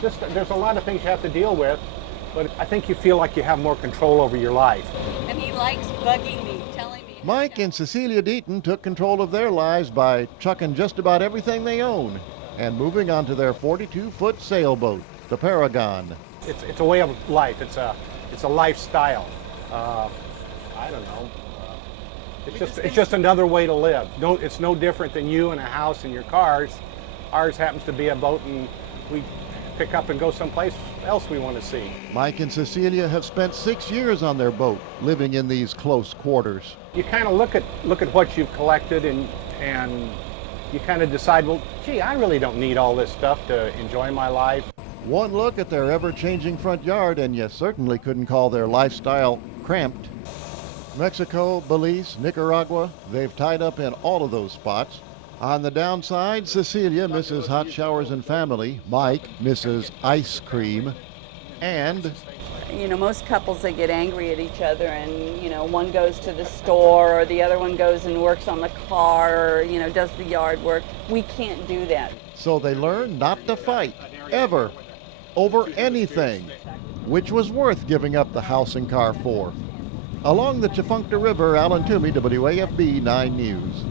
Just there's a lot of things you have to deal with, but I think you feel like you have more control over your life. And he likes bugging me, telling me. Mike and Cecilia Deaton took control of their lives by chucking just about everything they own and moving onto their 42-foot sailboat, the Paragon. It's a way of life. It's a lifestyle. I don't know. It's just another way to live. No, it's no different than you and a house and your cars. Ours happens to be a boat, and we pick up and go someplace else we want to see. Mike and Cecilia have spent 6 years on their boat, living in these close quarters. You kind of look at what you've collected, and you kind of decide, well, gee, I really don't need all this stuff to enjoy my life. One look at their ever-changing front yard, and you certainly couldn't call their lifestyle cramped. Mexico, Belize, Nicaragua, they've tied up in all of those spots. On the downside, Cecilia misses hot showers and family, Mike misses ice cream, and You know, most couples, they get angry at each other, and, you know, one goes to the store or the other one goes and works on the car or, you know, does the yard work. We can't do that. so they learn not to fight, ever, over anything, which was worth giving up the house and car for. Along the Tchefuncte River, Alan Tumey, WAFB 9 News.